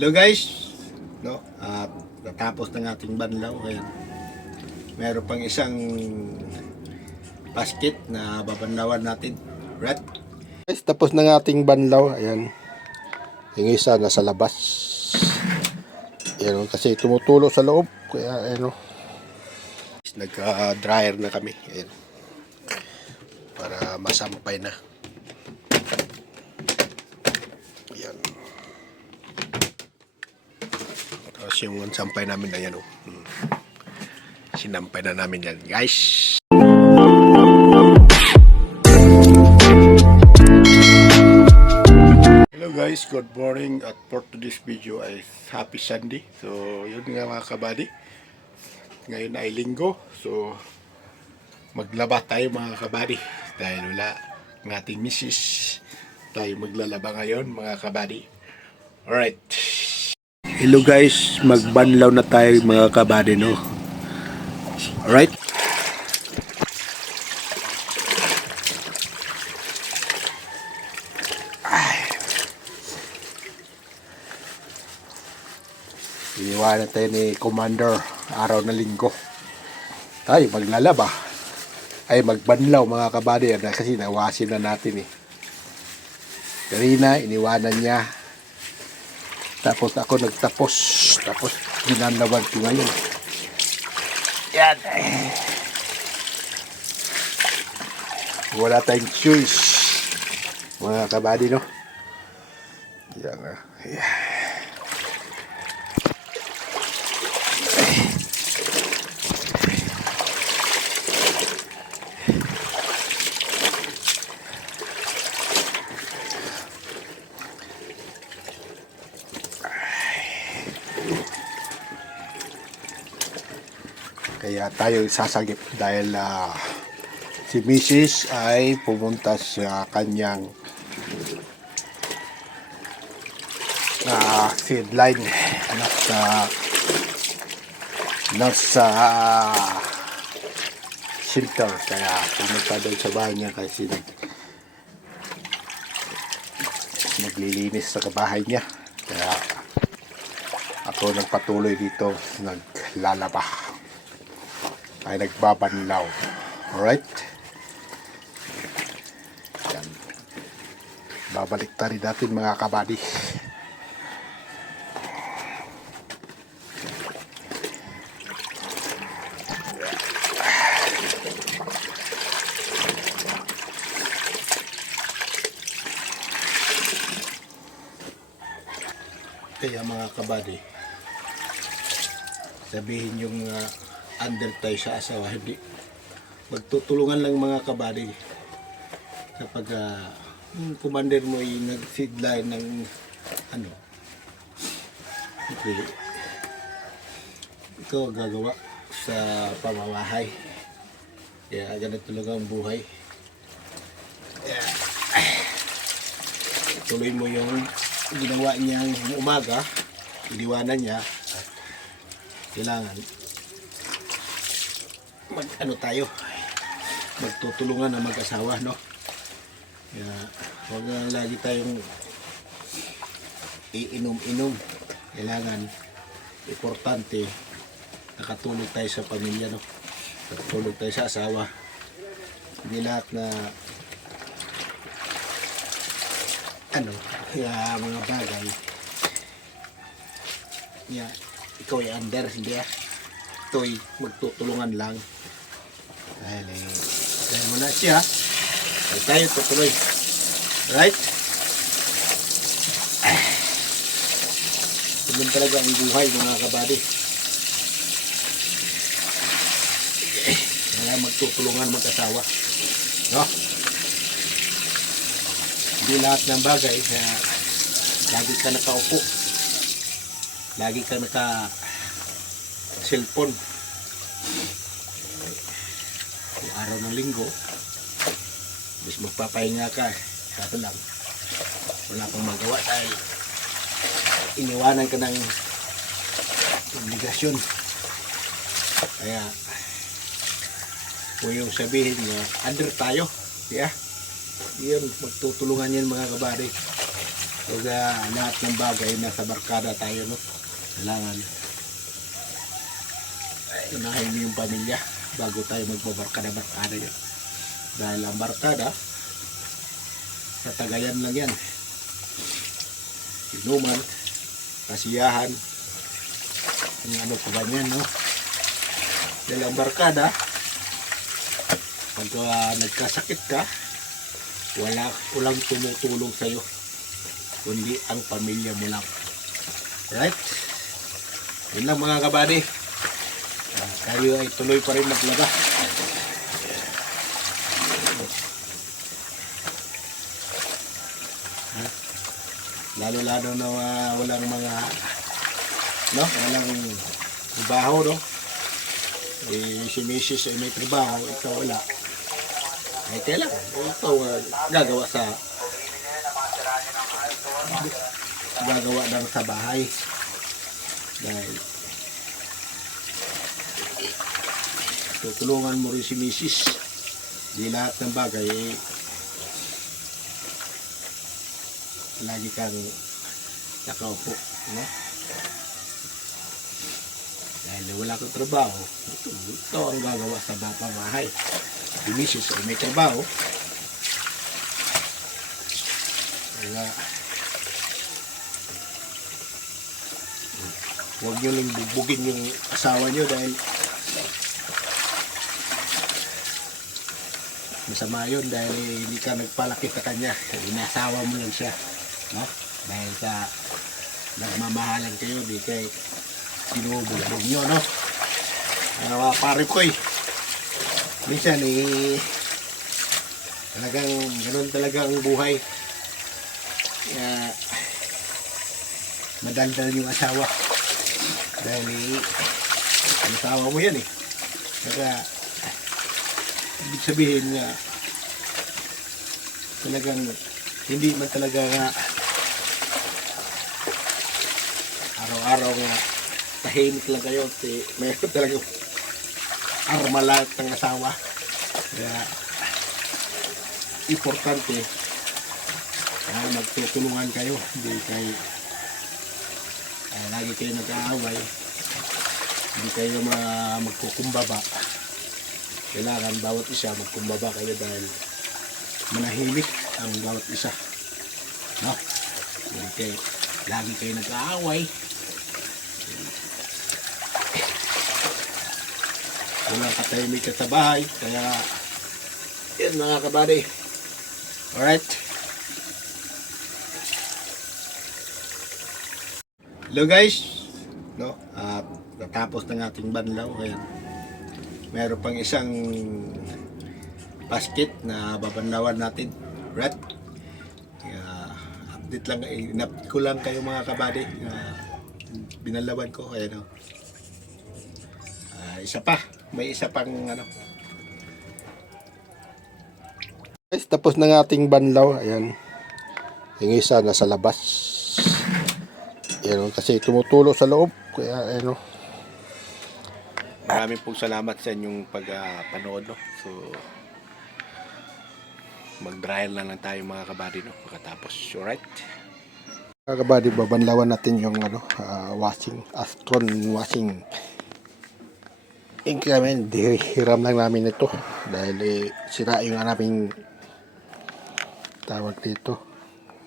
Hello guys, no? At natapos ng ating banlaw. Ayan. Meron pang isang basket na babanlawan natin. Right? Guys, tapos ng ating banlaw. Ayan. Yung isa nasa labas. Ayan, kasi tumutulo sa loob. Kaya ayan, nagka-dryer na kami. Ayan. Para masampay na. Ayan. Tapos yung sampay namin, ayan o. Sinampay na namin yan, guys. Hello guys, good morning. At for today's video ay Happy Sunday. So, yun nga mga kabady. Ngayon ay linggo. So, maglaba tayo mga kabady. Dahil wala ng ating misis. Tayo maglalaba ngayon mga kabady. Alright. Hello guys, magbanlaw na tayo mga kabady, no? Alright. Iniwanan tayo ni Commander araw na linggo. Tayo maglalaba. Ay magbanlaw mga kabady. Kasi nawasin na natin eh. Karina, iniwanan niya. Tapos ako nagtapos. Tapos ginanawan ko ngayon. Yan. Wala tayong choice. Mga kabady, no? Yan na. Yan. Kaya tayo sasagip dahil si Mrs. ay pumunta sa kanyang sideline nasa shelter. Kaya pumunta doon sa bahay niya kasi naglilinis sa bahay niya. Kaya ako nagpatuloy dito naglalaba ay nagbabanlaw. Alright? Yan. Babalik ta rin natin mga kabady. Kaya mga kabady, sabihin yung under tayo sa asawa, hindi magtutulungan lang mga kabady kapag yung commander mo ay nag-sidline ng okay, ikaw gagawa sa pamamahay. Kaya ganito talaga ang buhay. Kaya, tuloy mo yung ginawa niyang umaga, iniwanan niya. Kailangan tayo magtutulungan na mag-asawa, no? Kaya huwag lang lagi tayong iinom-inom. Kailangan importante nakatulog tayo sa pamilya, no? Nakatulog tayo sa asawa. Hindi lahat na kaya mga bagay ikaw ay under, hindi ito'y magtutulungan lang. Dahil mo na siya, ay tayo tutuloy. Right? Ganun talaga ang buhay mga kabady. Kaya magtutulungan mag-asawa. No? Hindi lahat ng bagay kaya lagi ka nakaupo. Lagi ka naka-cellphone. Yung araw ng linggo, bis magpapahinga ka, sabi lang, wala kang magawa dahil iniwanan ka ng obligasyon. Kaya, kung yung sabihin na under tayo, yun, magtutulungan yan mga kabady. Kaya lahat ng bagay nasa barkada tayo, no? Kailangan unahin mo yung pamilya bago tayo magbabarkada-barkada yun. Dahil ang barkada, sa tagayan lang yan. Inuman, kasiyahan, ang ano pa ganyan, no? Dahil ang barkada, pag nagkasakit ka, walang tumutulong sa'yo, kundi ang pamilya mo lang. Right? Yun lang mga kabady. Tayo ay tuloy pa rin maglaba. Lalo-lalo na walang mga walang trabaho, no? Si Mrs. ay may trabaho, ikaw wala. Ay kailangan ikaw gagawa lang sa bahay. Dahil tutulungan mo rin si Mrs. Di lahat ng bagay lagi kang nakaupo, no? Dahil wala kang trabaho, ito ang gagawa sa bahay. Si Mrs. ay may trabaho. Kaya huwag nyo lang bugbugin yung asawa nyo dahil masama yun dahil hindi ka nagpalaki sa kanya. Inasawa mo lang siya, no? Dahil sa nagmamahalan kayo, di kay sinubugbog nyo, no? Mga pare ko minsan talagang ganun talaga ang buhay. Kaya madaldal yung asawa dahil ang asawa mo yan kaya ibig sabihin nga talagang hindi man talaga araw-araw nga tahimik lang kayo, mayroon talagang armalat ng asawa. Kaya importante magtutulungan kayo, hindi kayo lagi kayo nag-aaway, hindi kayo magkukumbaba. Kailangan bawat isa magkumbaba kayo dahil manahimik ang bawat isa, no? Hindi kayo lagi kayo nag-aaway, walang katahimik sa bahay. Kaya yan mga kabady. Alright, hello guys, no? At natapos ng ating banlaw. Ayan, meron pang isang basket na babanlawan natin. Right? Kaya update lang, inupdate ko lang kayo mga kabady na binalawan ko. Ayan, no? Isa pa, may isa pang guys, tapos ng ating banlaw. Ayan, yung isa nasa labas. Ayan, kasi tumutulo sa loob. Kaya ayan, maraming pong salamat sa inyong pagpanood, no? So mag-dryer lang tayo mga kabady, no? Pagkatapos, alright mga kabady, babanlawan natin yung washing, Astron washing ink namin. Hiram lang namin ito dahil sira yung aming tawag dito,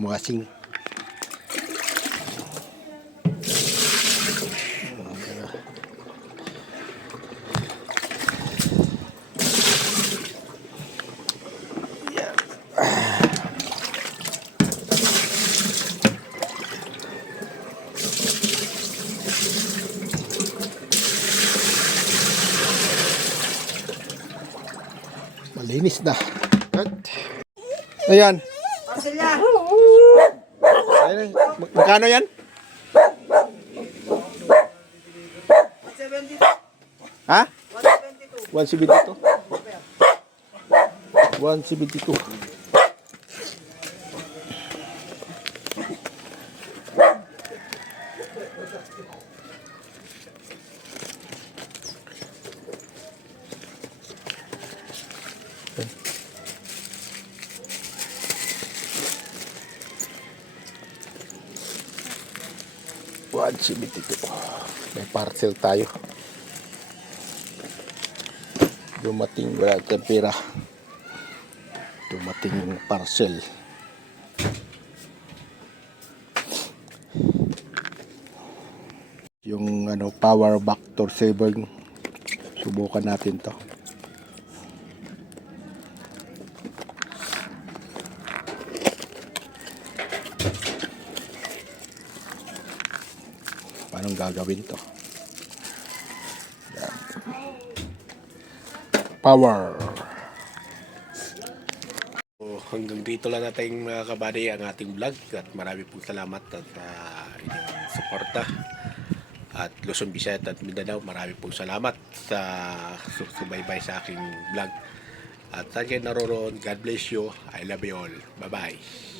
washing. Malinis na. Ayan. Ayan. Magkano yan? 172. Ha? 172. 172. 172. 172. May parcel tayo. Dumating, wala tayong pera. Dumating yung parcel. Yung power Vector 7. Subukan natin to. Paano gagawin to? Yan. Power. So, hanggang dito lang natin mga kabady ang ating vlog at marami pong salamat at sa inyong suporta. At Luzon, Visayas at Mindanao, marami pong salamat sa susubaybay sa aking vlog. At saan kayo naroroon, God bless you. I love you all. Bye-bye.